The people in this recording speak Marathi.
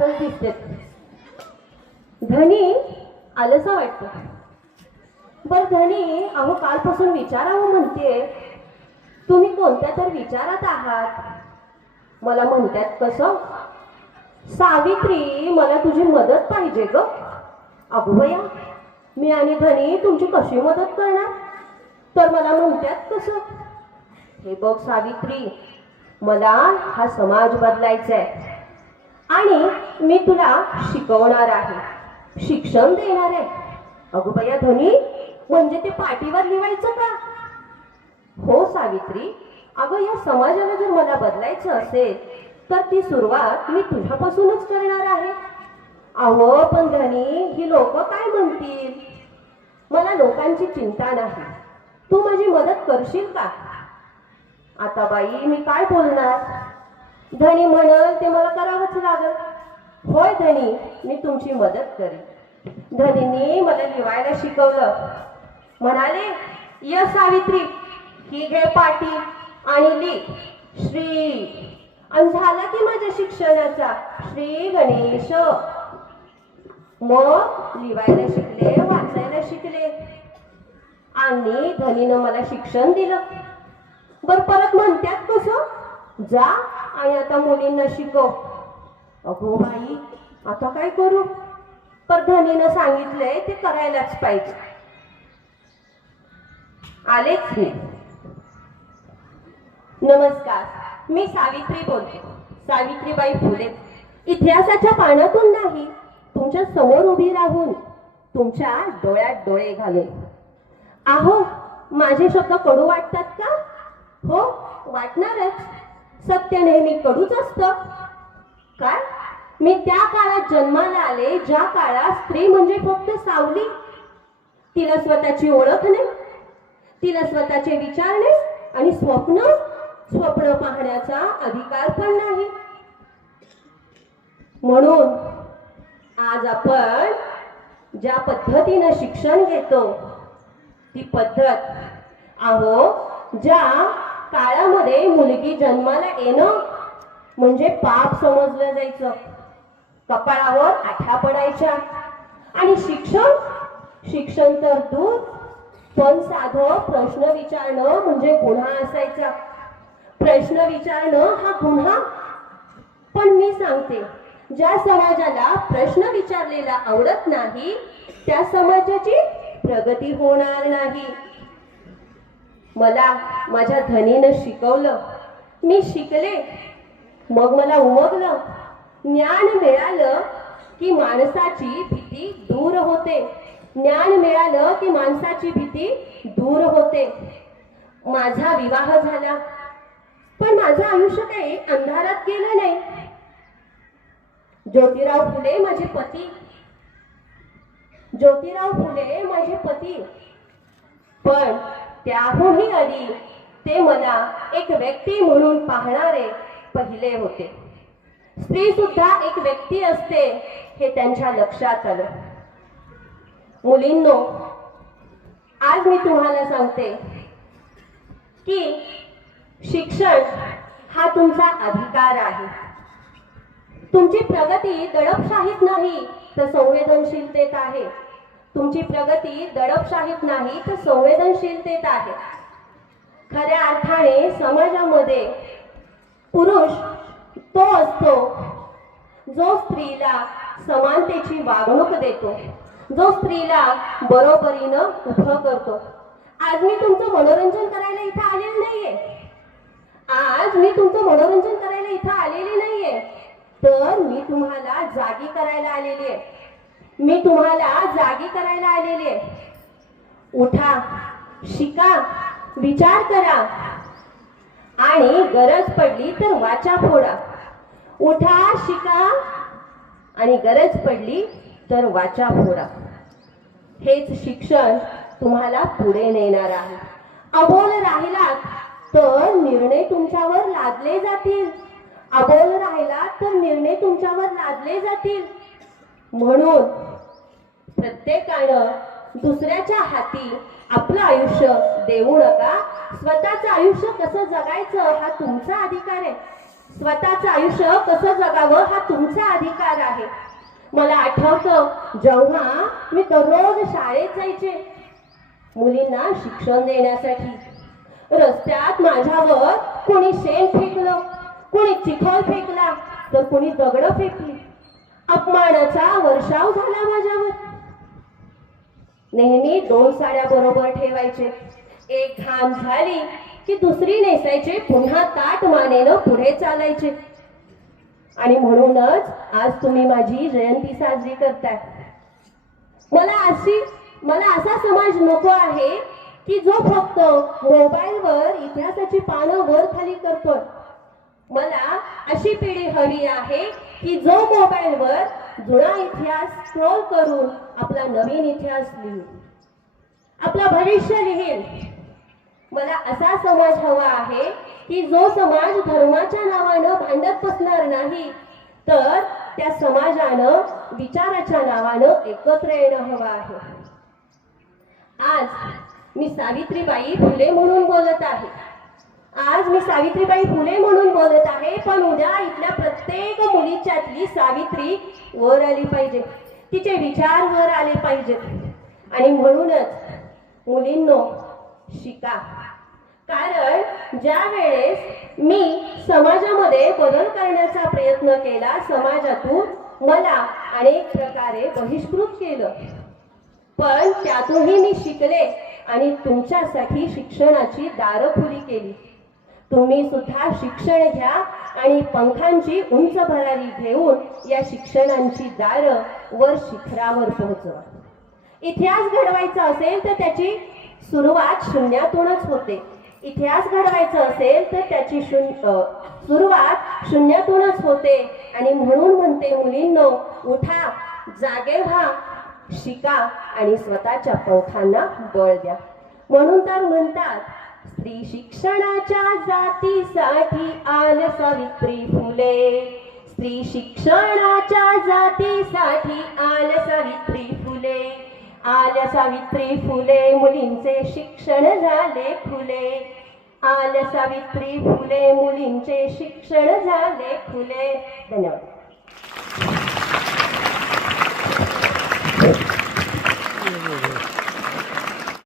घरातच दिसते. धनी आलंसं वाटतं. बर धनी, अहो कालपासून विचारावं म्हणते. तुम्ही कोणत्या तर विचारात आहात. मला म्हणतात कसं, सावित्री मला तुझी मदत पाहिजे ग. अगो बया, मी आणि धनी तुमची कशी मदत करणार. तर मला म्हणतात कसं, हे बघ सावित्री, मला हा समाज बदलायचा आहे आणि मी तुला शिकवणार आहे, शिक्षण देणार आहे. अगो बया धनी, म्हणजे ते पाटीवर लिहायचं का. हो सावित्री, अगं या समाजाला जर मला बदलायचं असेल तर ती सुरुवात मी तुझ्यापासूनच करणार आहे. अहो पण धनी, ही लोक काय म्हणतील. मला लोकांची चिंता नाही. तू माझी मदत करशील का. आता बाई मी काय बोलणार. धनी म्हणल ते मला करावंच लागल. होय धनी, मी तुमची मदत करेन. धनींनी मला लिहायला शिकवलं. म्हणाले, य सावित्री, ही घे पाटी आणि लिह श्री. आणि झाला की माझ्या शिक्षणाचा श्री गणेश. मग लिहायला शिकले, वाचायला शिकले आणि धनीनं मला शिक्षण दिलं. बर परत म्हणतात कसं, जा आणि आता मुलींना शिकव. अगो बाई, आता काय करू. पर धनीनं सांगितलंय ते करायलाच पाहिजे. आलेच मी. नमस्कार, मी सावित्री बोलते, सावित्रीबाई फुले. इतिहासाच्या पानातून नाही, तुमच्या समोर उभी राहून, तुमच्या डोळ्यात डोळे घालून. आहो, माझे शब्द कडू वाटतात का. हो वाटणारच. सत्य नेहमी कडूच असतं. काय, मी त्या काळात जन्माला आले ज्या काळात स्त्री म्हणजे फक्त सावली. तिला स्वतःची ओळख नाही, तिला स्वतःचे विचार नाही आणि स्वप्न पाहण्याचा अधिकार पण नाही. म्हणून आज आपण ज्या पद्धतीनं शिक्षण घेतो ती पद्धत, अहो ज्या काळामध्ये मुलगी जन्माला येणं म्हणजे पाप समजलं जायचं, कपाळावर आठ्या पडायच्या. आणि शिक्षण तर दूर, पण साधं प्रश्न विचारणं म्हणजे गुन्हा असायचा. प्रश्न विचारणं हा गुन्हा. पण मी सांगते, ज्या समाजाला प्रश्न विचारलेला आवडत नाही त्या समाजाची प्रगती होणार नाही. मला माझ्या धनीनं शिकवलं, मी शिकले, मग मला उमगलं. ज्ञान मिळालं की माणसाची भीती दूर होते. ज्ञान मिळालं की माणसाची भीती दूर होते. माझा विवाह झाला, पण माझं आयुष्य काही अंधारात गेलं नाही. ज्योतिराव फुले माझे पती, पण त्याहूनही आधी ते मला एक व्यक्ती म्हणून पाहणारे पहिले होते. स्त्री सुद्धा एक व्यक्ती असते हे त्यांच्या लक्षात आलं. मुलींनो, आज मी तुम्हाला सांगते की शिक्षण हा तुमचा अधिकार आहे. तुमची प्रगती दडपशाहीत नाही तर संवेदनशीलतेत आहे. तुमची प्रगती दडपशाहीत नाही तर संवेदनशीलतेत आहे. खऱ्या अर्थाने समाजामध्ये पुरुष तो असतो जो स्त्रीला समानतेची वागणूक देतो, जो स्त्रीला बरोबरीनं उभं करतो. आज मी तुमचं मनोरंजन करायला इथं आलेलं नाहीये. आज मी तुमचं मनोरंजन करायला इथं आलेली नाहीये, तर मी तुम्हाला जागी करायला आलेली आहे. मी तुम्हाला जागी करायला आलेली आहे. उठा, शिका, विचार करा आणि गरज पडली तर वाचा फोडा. उठा, शिका आणि गरज पडली तर वाचा फोडा. हेच शिक्षण तुम्हाला पुढे नेणार आहे. अबोल राहिलात तर निर्णय तुमच्यावर लादले जातील. अबोल राहिला तर निर्णय तुमच्यावर लादले जातील. म्हणून प्रत्येकानं दुसऱ्याच्या हाती आपलं आयुष्य देऊ नका. स्वतःचं आयुष्य कसं जगायचं हा तुमचा अधिकार आहे. स्वतःचं आयुष्य कसं जगावं हा तुमचा अधिकार आहे. मला आठवतं जेव्हा मी दररोज शाळेत जायचे मुलींना शिक्षण देण्यासाठी, रस्त्यात माझ्यावर कोणी शेण फेकलं, कोणी चिखल फेकला, तर कोणी दगड फेकली. अपमानाचा वर्षाव झाला माझ्यावर. नेहमी 2 साड्या बरोबर ठेवायचे. एक घाम झाली की दुसरी नेसायचे, पुन्हा ताट मानेनं पुढे चालायचे. आणि म्हणूनच आज तुम्ही माझी जयंती साजरी करताय. मला असा समाज नको आहे की जो फक्त मोबाईलवर इतिहासाची पानं वर खाली करतोय. मला अशी पिढी हवी आहे की जो मोबाईलवर जुना इतिहास स्क्रोल करून आपला नवीन इतिहास लिहिल, आपला भविष्य लिहिल. मला असा समाज हवा आहे की जो समाज धर्माच्या नावानं भांडत बसणार नाही, तर त्या समाजानं विचाराच्या नावानं एकत्र येणं हवं आहे. आज मी सावित्रीबाई फुले म्हणून बोलत आहे. पण उद्या इथल्या प्रत्येक मुलीच्यातली सावित्री वर आली पाहिजे, तिचे विचार वर आले पाहिजेत. आणि म्हणूनच मुलींनो, शिका. कारण ज्या वेळेस मी समाजामध्ये बदल करण्याचा प्रयत्न केला, समाजातून मला अनेक प्रकारे बहिष्कृत केलं, पण त्यातूनही मी शिकले आणि तुमच्यासाठी शिक्षणाची दारं खुली केली. तुम्ही सुद्धा शिक्षण घ्या आणि पंखांची उंच भरारी घेऊन या शिक्षणांची दारं वर शिखरावर पोहोचवा. इतिहास घडवायचा असेल तर त्याची सुरुवात शून्यातूनच होते. इतिहास घडवायचा असेल तर त्याची सुरुवात शून्यातूनच होते. आणि म्हणून म्हणते मुलींनो, उठा, जागे व्हा, शिका आणि स्वतःच्या पंखांना बळ द्या. म्हणून तर म्हणतात, स्त्री शिक्षणाच्या जातीसाठी आल सावित्री फुले. स्त्री शिक्षणाच्या जातीसाठी आल सावित्री फुले. आल्या सावित्री फुले, मुलींचे शिक्षण झाले खुले. आल्या सावित्री फुले, मुलींचे शिक्षण झाले खुले. धन्यवाद.